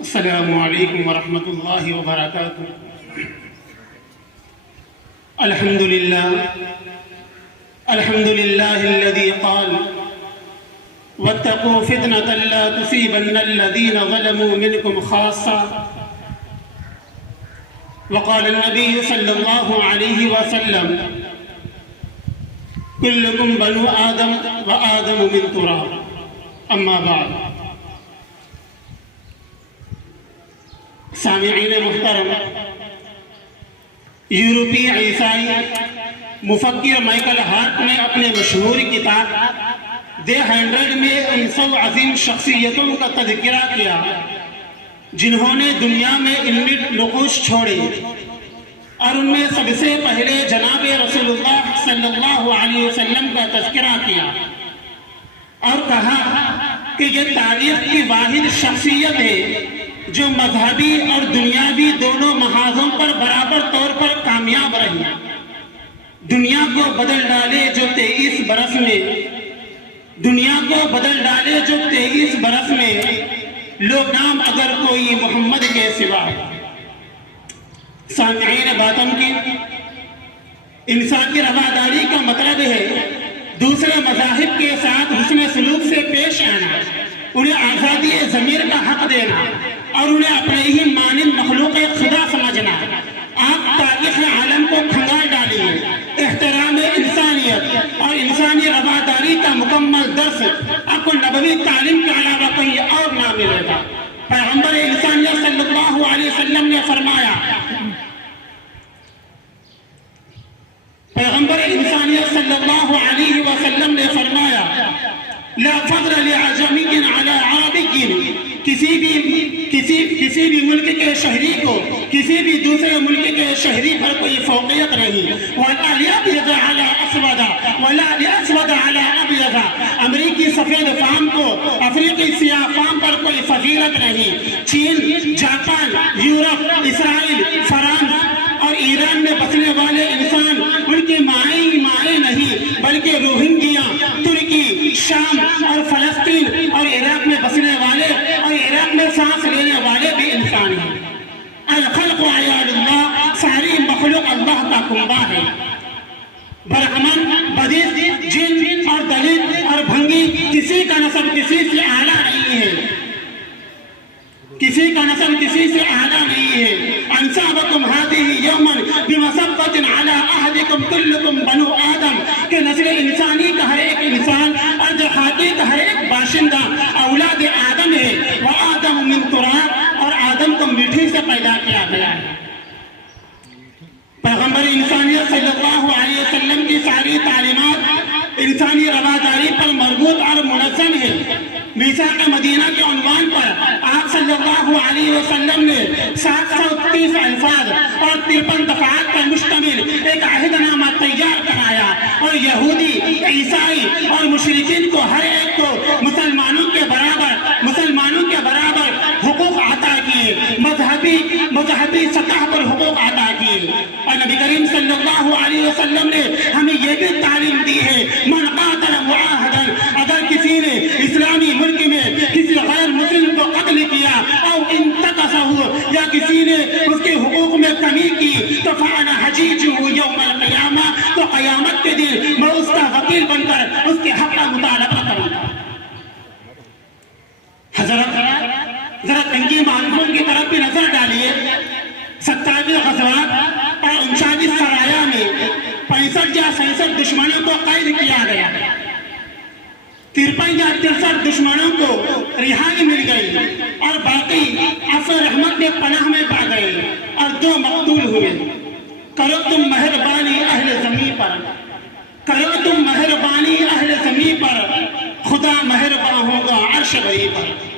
السلام علیکم ورحمۃ اللہ وبرکاتہ۔ الحمد للہ الذی قال واتقوا فتنة لا تصيبن الذين ظلموا منكم خاصة، وقال النبي صلى الله عليه وسلم كلكم بنو آدم وآدم من تراب، اما بعد۔ سامعین محترم، یورپی عیسائی مفکر مائیکل ہارٹ نے اپنے مشہور کتاب دی 100 میں ان 100 عظیم شخصیتوں کا تذکرہ کیا جنہوں نے دنیا میں علمی نقوش چھوڑی، اور ان میں سب سے پہلے جناب رسول اللہ صلی اللہ علیہ وسلم کا تذکرہ کیا، اور کہا کہ یہ تاریخ کی واحد شخصیت ہے جو مذہبی اور دنیاوی دونوں محاذوں پر برابر طور پر کامیاب رہی، دنیا کو بدل ڈالے جو 23 برس میں لو نام اگر کوئی محمد کے سوا۔ سامعین باطن کی، انسان کی رواداری کا مطلب ہے دوسرے مذاہب کے ساتھ حسن سلوک سے پیش آنا، انہیں آزادی ضمیر کا حق دینا، اور انہیں اپنے ہی مانند مخلوق خدا سمجھنا۔ آپ تاریخ عالم کو کھنگال ڈالیے، احترام انسانیت اور انسانی رواداری کا مکمل درس آپ کو نبوی تعلیم کے علاوہ کہیں اور نہ ملے گا۔ پیغمبر انسانیت صلی اللہ علیہ وسلم نے فرمایا لا فضل لعجمی علی عربی، کسی بھی ملک کے شہری کو کسی بھی دوسرے ملک کے شہری پر کوئی فوقیت نہیں۔ وَلَا لِأَبْيَضَ عَلَىٰ أَسْوَدَ وَلَا لِأَسْوَدَ عَلَىٰ أَبْيَضَ، امریکی سفید فام کو افریقی سیاہ فام پر کوئی فضیلت نہیں۔ چین، جاپان، یورپ، اسرائیل، فرانس اور ایران میں بسنے والے انسان ان کی مائیں نہیں بلکہ روہنگیا، ترکی، شام اور فلسطین اور عراق میں بسنے والے اور عراق میں سانس لینے والے بھی انسان ہیں۔ الخلق عیال اللہ، ساری مخلوق اللہ کا کنبہ ہے۔ برہمن، بدھسٹ، جن اور دلت اور بھنگی کسی کا نسب کسی سے اعلیٰ نہیں ہے، کسی کا نسب کسی سے اعلیٰ نہیں ہے۔ انسابکم هذه یوما بمسبت علی احدکم کلکم بنو آدم، کہ نسل انسانی کا ہر ایک انسان اور دیہاتی کا ہر ایک باشندہ اولاد آدم ہے۔ وآدم من تراب، اور آدم کو مٹی سے پیدا کیا گیا ہے۔ پیغمبر انسانیت صلی اللہ علیہ وسلم کی ساری تعلیمات انسانی رواداری پر مربوط اور منظم ہے۔ میثاق مدینہ کے عنوان پر آپ صلی اللہ علیہ وسلم نے 730 الفاظ اور 53 دفعات پر مشتمل ایک عہد نامہ تیار کرایا، اور یہودی، عیسائی اور مشرکین کو ہر ایک کو مسلمانوں کے برابر حقوق عطا کیے، مذہبی سطح پر حقوق عطا کیے۔ اور نبی کریم صلی اللہ علیہ وسلم نے ہمیں یہ بھی تعلیم دی ہے من قاتل معاہدا، اگر کسی نے اسلامی ملک میں کسی غیر مسلم کو قتل کیا او انتقصہ، یا کسی نے اس کے حقوق میں کمی کی، تو فانا حجیجہ یوم القیامہ، تو قیامت کے دن میں اس کا وکیل بن کر اس کے حق کا مطالبہ کروں گا۔ حضرت ذرا تنگی معلوم کی طرف بھی نظر ڈالیے۔ 27 غزوات اور 39 سرایا میں 65 یا 67 دشمنوں کو قید کیا گیا، 53 یا 63 دشمنوں کو رہائی مل گئی، اور باقی عفو رحمت کے پناہ میں پا گئے، اور 2 مقتول ہوئے۔ کرو تم مہربانی اہل زمین پر، کرو تم مہربانی اہل زمین پر، خدا مہربان ہوگا عرش بری پر۔